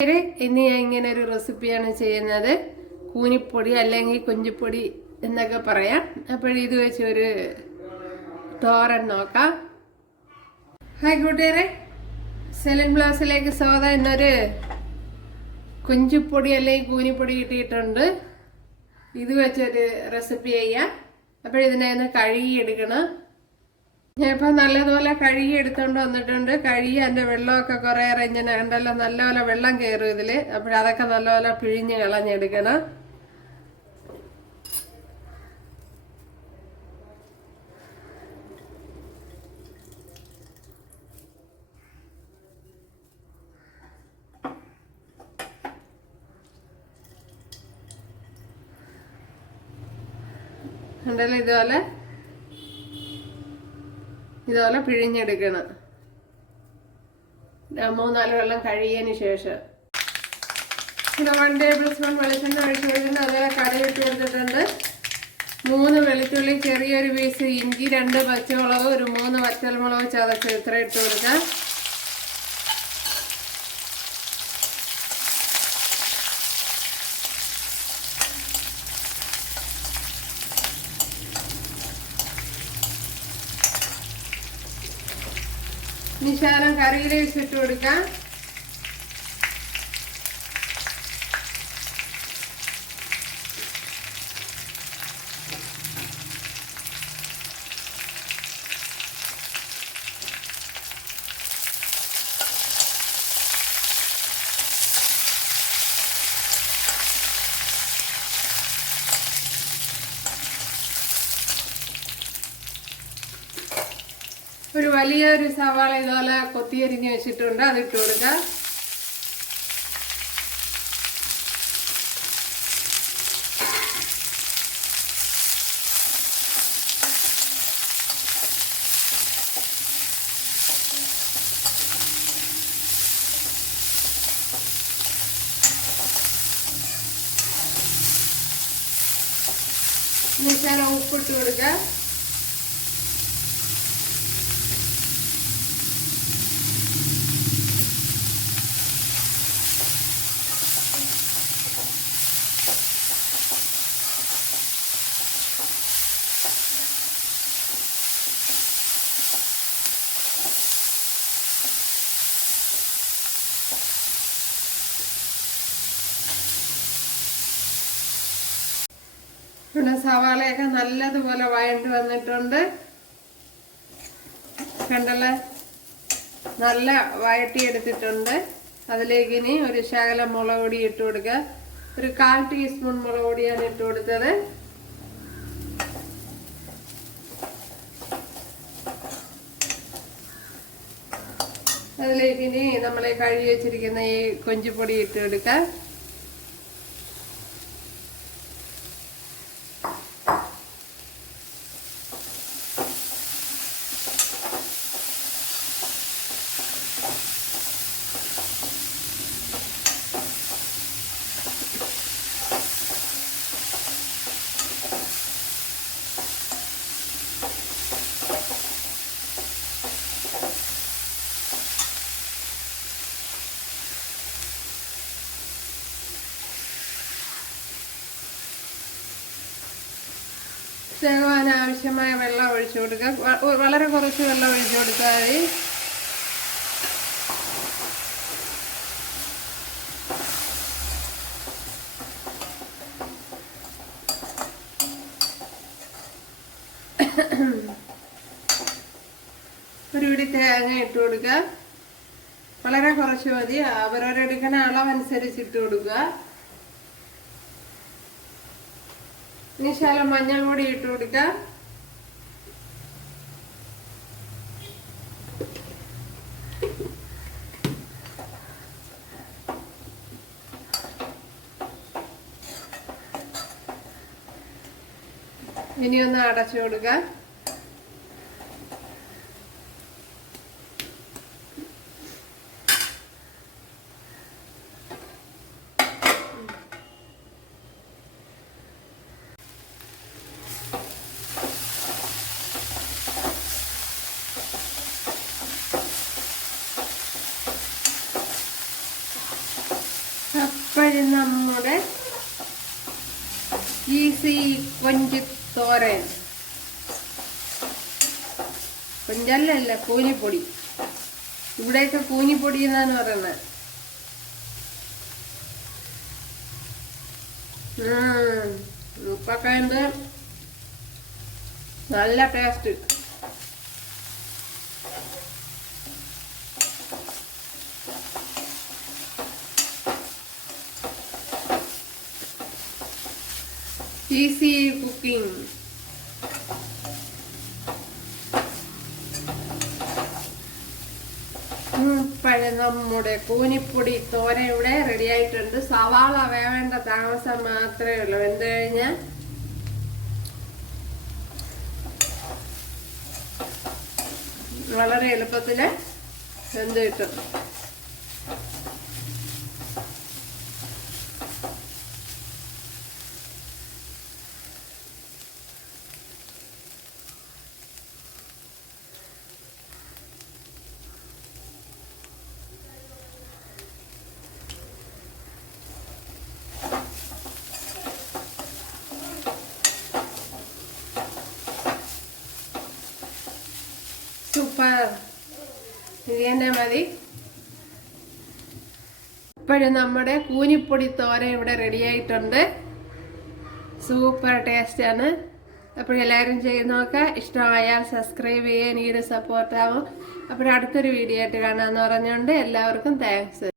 ഇന്ന് ഞാൻ ഇങ്ങനെ ഒരു റെസിപ്പിയാണ് ചെയ്യുന്നത്. കൂനിപ്പൊടി അല്ലെങ്കിൽ കുഞ്ചിപ്പൊടി എന്നൊക്കെ പറയാം. ഇത് വെച്ച് ഒരു തോരൻ നോക്കാം. ഹായ് കൂട്ടുകാരെ, സെലിൻ ബ്ലൗസിലേക്ക് സ്വാഗതം. ഇന്നൊരു കുഞ്ചിപ്പൊടി അല്ലെങ്കിൽ കൂനിപ്പൊടി കിട്ടിയിട്ടുണ്ട്. ഇത് വെച്ചൊരു റെസിപ്പി ചെയ്യാം. ഇതിനെ കഴുകിയെടുക്കണം. ഞാനിപ്പോൾ നല്ലതുപോലെ കഴുകി എടുത്തുകൊണ്ട് വന്നിട്ടുണ്ട്. കഴുകി അതിൻ്റെ വെള്ളമൊക്കെ കുറേ ഇങ്ങനെ ഉണ്ടല്ലോ, നല്ലപോലെ വെള്ളം കയറും ഇതിൽ. അതൊക്കെ നല്ലപോലെ പിഴിഞ്ഞ് കളഞ്ഞെടുക്കണം. ഉണ്ടല്ലോ ഇതുപോലെ പിഴിഞ്ഞെടുക്കണം. 3-4 വെള്ളം കഴുകിയതിന് ശേഷം 1 ടേബിൾ സ്പൂൺ വെളിച്ചെണ്ണ ഒഴിച്ച് കൊടുക്കുന്നത്. അതുപോലെ കടുകിട്ട് കൊടുത്തിട്ടുണ്ട്. 3 വെളുത്തുള്ളി, ചെറിയൊരു പീസ് ഇഞ്ചി, 2 പച്ചമുളക്, ഒരു 3 വറ്റൽമുളക് ചതച്ച് ഇത്ര ഇട്ട് കൊടുക്കാം. ശകലം കറിയിലേക്ക് ഇട്ട് കൊടുക്കാം. ഒരു വലിയൊരു സവാള ഇതുപോലെ കൊത്തിയരിഞ്ഞ് വെച്ചിട്ടുണ്ട്, അതിട്ട് കൊടുക്കുക. ശകലം ഉപ്പിട്ട് കൊടുക്കുക. സവാളയൊക്കെ നല്ലതുപോലെ വഴണ്ട് വന്നിട്ടുണ്ട്. കണ്ടല്ലേ, നല്ല വഴട്ടിയെടുത്തിട്ടുണ്ട്. അതിലേക്ക് ഇനി ഒരു ശകലം മുളക് പൊടി ഇട്ട് കൊടുക്കുക. ഒരു 1/4 ടീസ്പൂൺ മുളക് പൊടിയാണ് ഇട്ട് കൊടുത്തത്. അതിലേക്ക് ഇനി നമ്മളെ കഴുകി വെച്ചിരിക്കുന്ന ഈ കൊഞ്ചിപ്പൊടി ഇട്ട് കൊടുക്കുക. വേവാൻ ആവശ്യമായ വെള്ളം ഒഴിച്ചു കൊടുക്കുക. വളരെ കുറച്ച് വെള്ളം ഒഴിച്ചു കൊടുത്താൽ മതി. ഒരു പിടി തേങ്ങ ഇട്ട് കൊടുക്കുക. വളരെ കുറച്ച് മതി. അവരവരെടുക്കുന്ന അളവനുസരിച്ച് ഇട്ട് കൊടുക്കുക. ഇനി ശകലം മഞ്ഞൾ പൊടി ഇട്ട് കൊടുക്കുക. ഇനി ഒന്ന് അടച്ചു കൊടുക്കുക. ഇപ്പോഴും നമ്മുടെ ഈസി കൊഞ്ച് തോരൻ, കൊഞ്ചല്ല കൂനിപ്പൊടി, ഇവിടെയൊക്കെ കൂനിപ്പൊടി എന്നാണ് പറയുന്നത്. ഉപ്പൊക്കെ ഉണ്ട്, നല്ല ടേസ്റ്റ്. Easy cooking. ഇപ്പോഴും നമ്മുടെ കൂനിപ്പൊടി തോരൻ ഇവിടെ റെഡി ആയിട്ടുണ്ട്. സവാള വേവേണ്ട താമസം മാത്രമേ ഉള്ളൂ. വെന്ത് കഴിഞ്ഞാൽ വളരെ എളുപ്പത്തിൽ വെന്ത് കിട്ടും. സൂപ്പർ, ഇത് തന്നെ മതി. ഇപ്പോഴും നമ്മുടെ കൂനിപ്പൊടി തോരൻ ഇവിടെ റെഡി ആയിട്ടുണ്ട്. സൂപ്പർ ടേസ്റ്റാണ്. അപ്പോഴെല്ലാവരും ചെയ്ത് നോക്കാം. ഇഷ്ടമായാൽ സബ്സ്ക്രൈബ് ചെയ്യാൻ, എനിക്ക് സപ്പോർട്ടാവും. അപ്പോഴടുത്തൊരു വീഡിയോ ആയിട്ട് കാണാമെന്ന് പറഞ്ഞുകൊണ്ട് എല്ലാവർക്കും താങ്ക്സ്.